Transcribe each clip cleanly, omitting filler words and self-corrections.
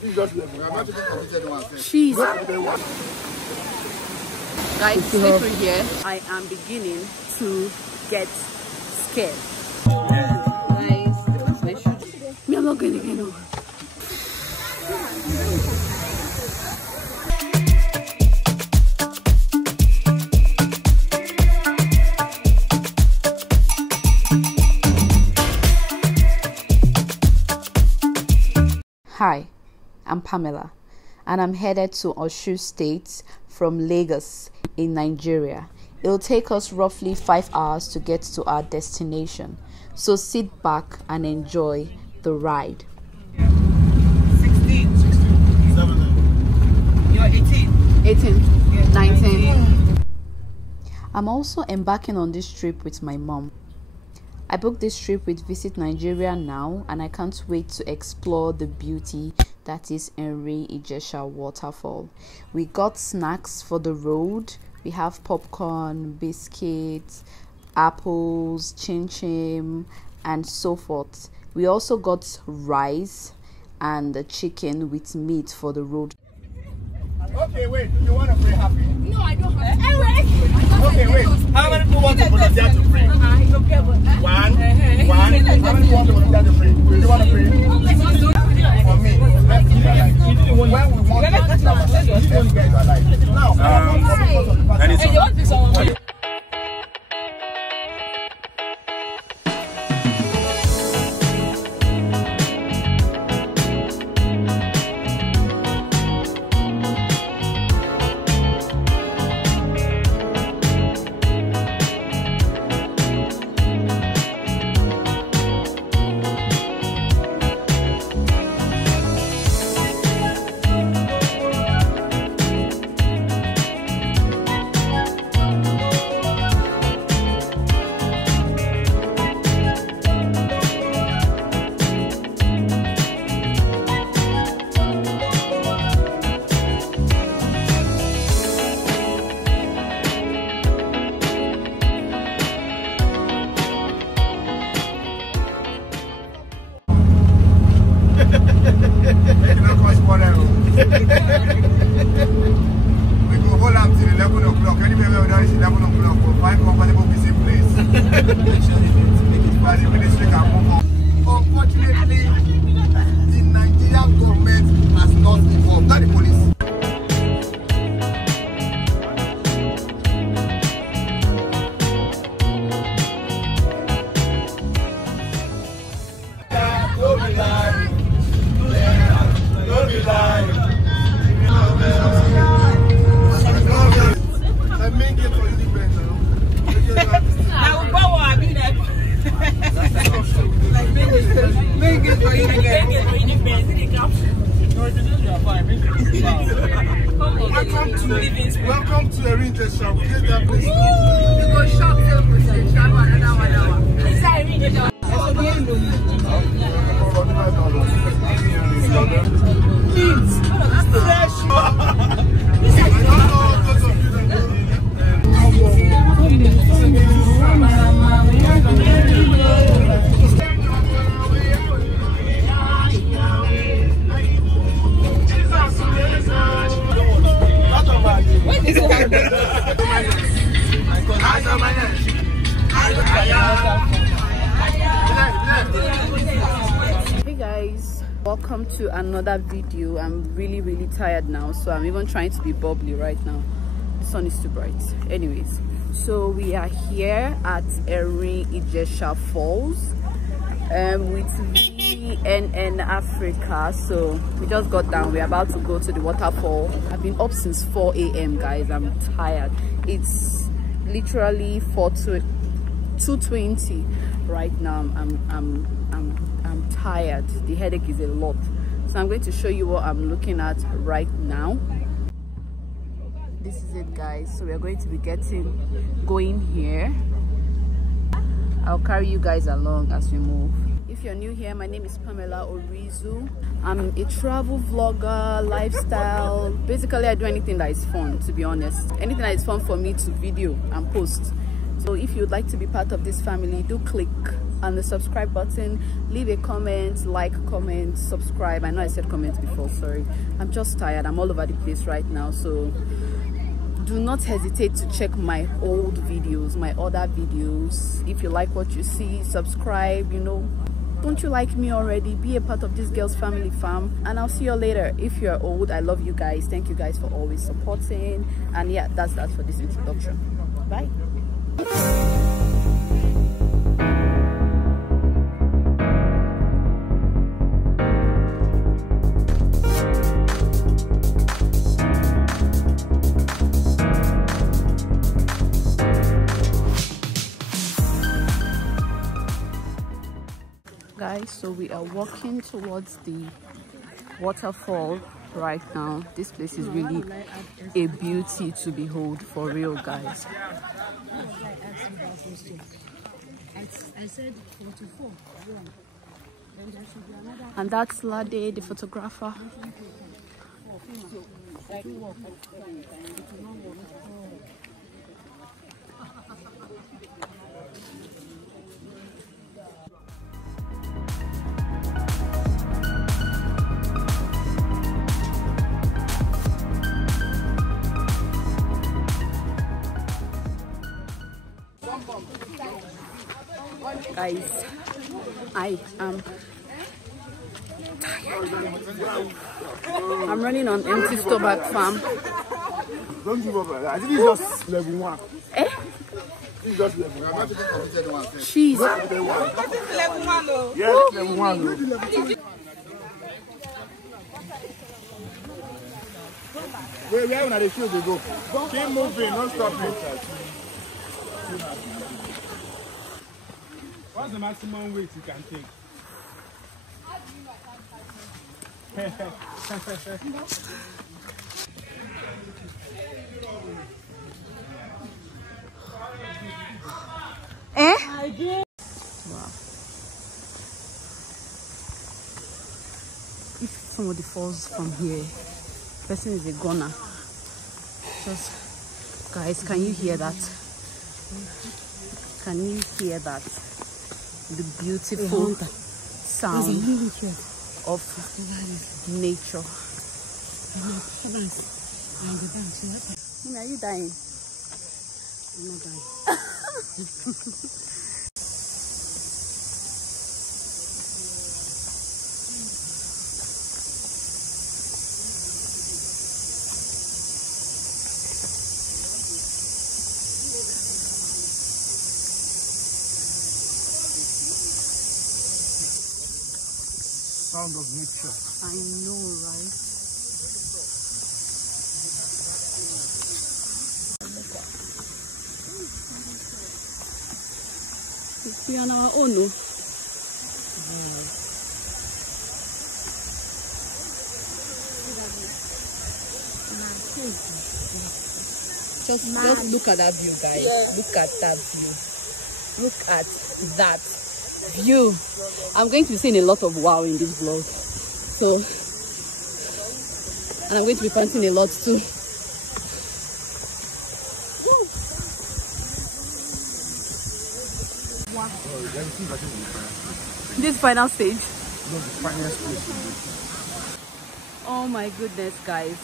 Cheese. Guys, slippery here. I am beginning to get scared. Guys, my shoes. Me, I'm not going to get over. Hi, I'm Pamela and I'm headed to Osun State from Lagos in Nigeria. It'll take us roughly 5 hours to get to our destination, so sit back and enjoy the ride. 16. 17. You're 18. 18. Yeah, 19. I'm also embarking on this trip with my mom. I booked this trip with Visit Nigeria Now, and I can't wait to explore the beauty that is Erin Ijesha Waterfall. We got snacks for the road. We have popcorn, biscuits, apples, chin chin, and so forth. We also got rice and chicken with meat for the road. Okay, wait. You want to pray happy? No, I don't have to. Okay, wait. How many people want to volunteer to pray? One. How many people want to volunteer to pray? Do you want to pray? For me, let's keep alive. When we want to keep ourselves, let's get alive. Now, we go hold up till 11 o'clock. Anywhere we're done is 11 o'clock. We'll find comfortable busy place. But the ministry can move on. Unfortunately, the Nigerian government has not involved, not the police. Welcome to Erin Ijesha. We get that place. You go shop them for the travel another 1 hour. Is that Erin? Hey guys, welcome to another video. I'm really tired now, so I'm even trying to be bubbly right now. The sun is too bright. Anyways, so we are here at Erin Ijesha Falls with VNN Africa. So we just got down. We're about to go to the waterfall. I've been up since 4 a.m. guys. I'm tired. It's literally 2:20 right now. I'm tired. The headache is a lot, so I'm going to show you what I'm looking at right now. This is it guys. So we are going to be going here. I'll carry you guys along as we move. If you're new here, my name is Pamela Orizu. I'm a travel vlogger, lifestyle. Basically, I do anything that is fun, to be honest. Anything that is fun for me to video and post. So if you'd like to be part of this family, do click and the subscribe button. Leave a comment, like, comment, subscribe. I know I said comment before, sorry. I'm just tired. I'm all over the place right now, so do not hesitate to check my old videos, my other videos. If you like what you see, subscribe. You know, don't you like me already? Be a part of this girl's family fam, and I'll see you later. If you're old, I love you guys. Thank you guys for always supporting. And yeah, that's that for this introduction. Bye. Guys, so we are walking towards the waterfall right now. This place is really a beauty to behold, for real, guys. I said 44. And that's Lade, the photographer. Guys, I am tired. I'm running on empty stomach, fam. Don't give up. I think it's just level 1. Eh? It's just level 1. Jeez. Level 1. Yes, level 1. Where are the shoes they go? Keep moving, don't stop it. What's the maximum weight you can take? Eh? Wow. If somebody falls from here, person is a goner. Just, guys, can you hear that? Can you hear that? The beautiful sound of nature. Are you dying? I'm not dying. Sound of nature. I know, right? We are on our own, no? Just look at that view, guys. Yeah. Look at that view. Look at that view. I'm going to be saying a lot of wow in this vlog, so, and I'm going to be panting a lot too. Wow. This final stage. No, the final stage. Oh my goodness, guys,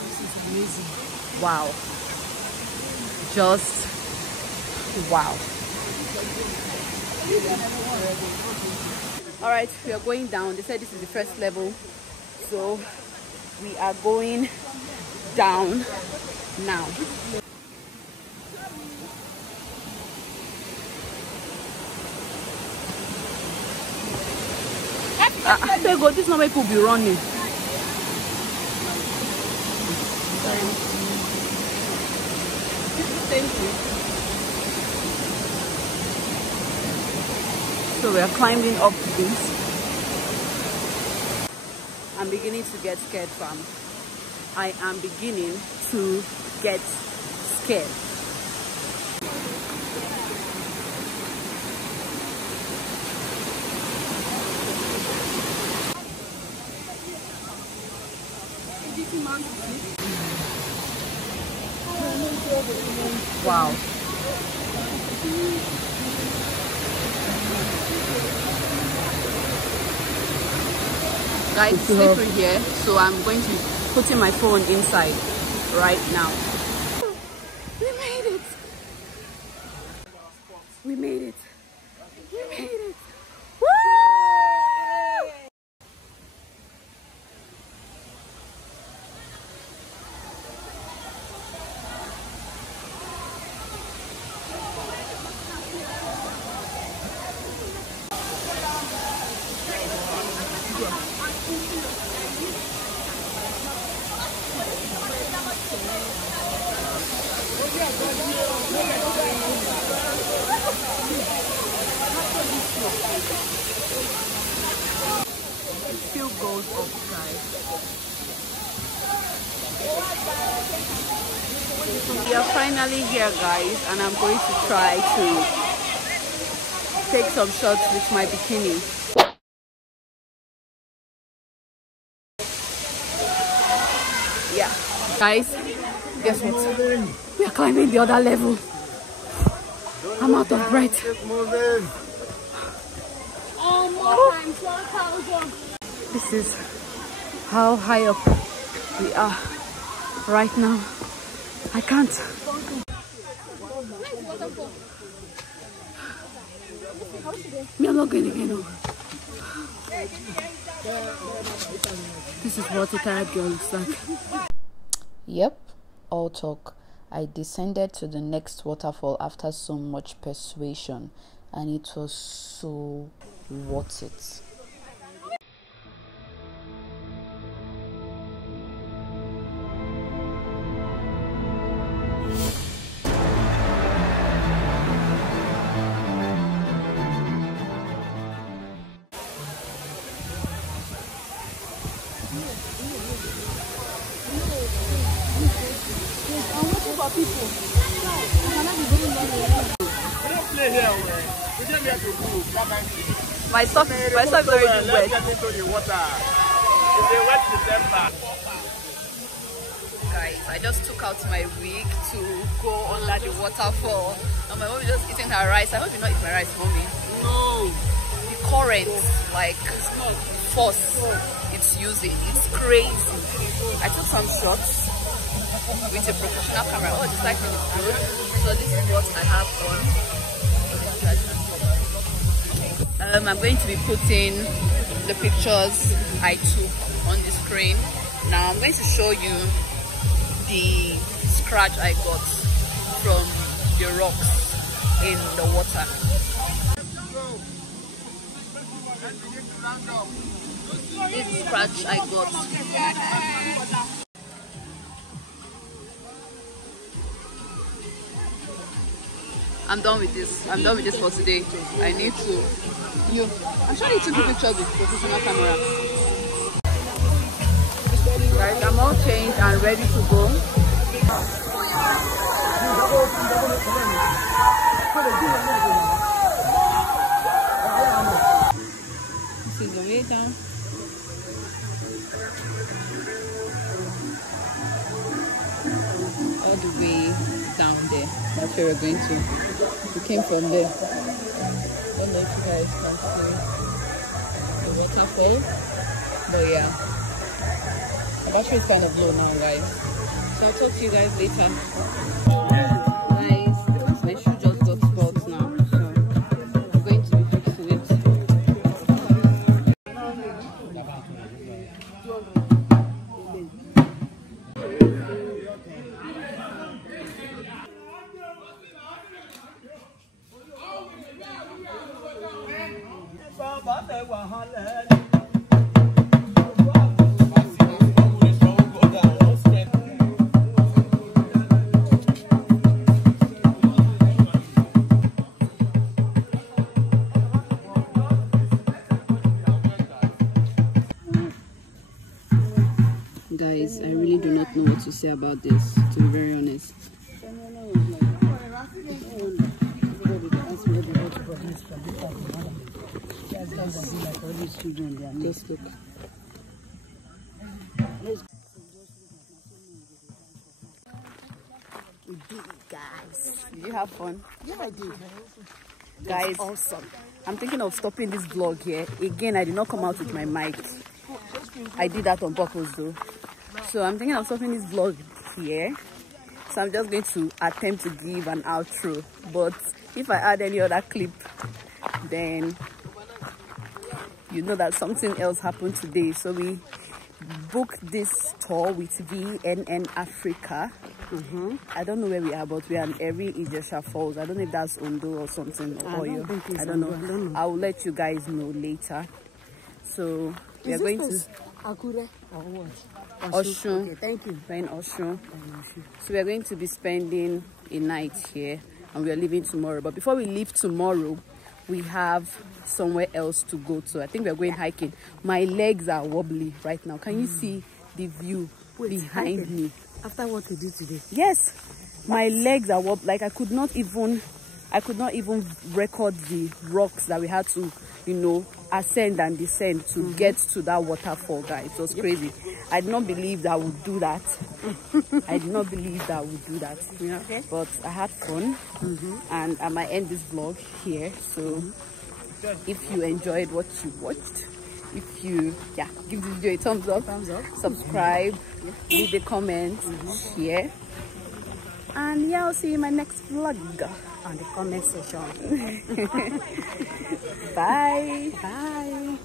this is amazing. Wow. Just wow. All right, we are going down. They said this is the first level, so we are going down now. This is not where people be running. Thank you. So we are climbing up this. I'm beginning to get scared, fam. I am beginning to get scared. Wow. Guys, it's slippery here, so I'm going to be putting my phone inside right now. We made it! We made it! We made it! Woo! Still goes up, guys. We are finally here, guys, and I'm going to try to take some shots with my bikini. Yeah, guys, guess what? We are climbing the other level. I'm out of breath. This is how high up we are right now. I can't. Me, I'm not going again. No. This is what a tired girl looks like. Yep, all talk. I descended to the next waterfall after so much persuasion, and it was so worth it. My stuff is already wet. Let's get into the water. It's a wet December. Guys, I just took out my wig to go under the waterfall, and my mom is just eating her rice. I hope you're not eating my rice, mommy. No. The current, like force it's using, it's crazy. I took some shots with a professional camera. Oh, this lighting is good. So this is what I have on. I'm going to be putting the pictures I took on the screen. Now I'm going to show you the scratch I got from the rocks in the water. This is the scratch I got. I'm done with this. I'm done with this for today. I need to. I'm sure you took the pictures with professional camera. Guys, I'm all changed and ready to go. This is the way down. All the way down there. That's where we're going to. We came from there. I don't know if you guys can see the waterfall, but yeah, the battery is kind of low now, guys. So I'll talk to you guys later. Guys, my shoe just got spoiled now, so I'm going to be fixing it. Guys, I really do not know what to say about this, to be very honest. Just look. We did it, guys. Did you have fun? Yeah, I did. Guys, Awesome. I'm thinking of stopping this vlog here. Again, I did not come out with my mic. I did that on purpose though. So I'm thinking of stopping this vlog here. So I'm just going to attempt to give an outro. But if I add any other clip, then you know that something else happened today. So we booked this tour with VNN Africa. I don't know where we are, but we are in Erin Ijesha Falls. I don't know if that's Ondo or something, or Oyo. I don't know. I will let you guys know later. So we are going to Akure or what? Osun. Okay, thank you. We're in Osun. So we are going to be spending a night here, and we are leaving tomorrow. But before we leave tomorrow, we have somewhere else to go to. I think we are going hiking. My legs are wobbly right now. Can you see the view behind me? After what we did today? Yes, my legs are wobbly. Like I could not even record the rocks that we had to, you know, ascend and descend to get to that waterfall, guys. It was crazy. I did not believe that I would do that. I did not believe that I would do that. Yeah. Okay. But I had fun, and I might end this vlog here. So if you enjoyed what you watched, if you give this video a thumbs up, subscribe, leave a comment, share, and yeah, I'll see you in my next vlog On the comment section. Bye. Bye.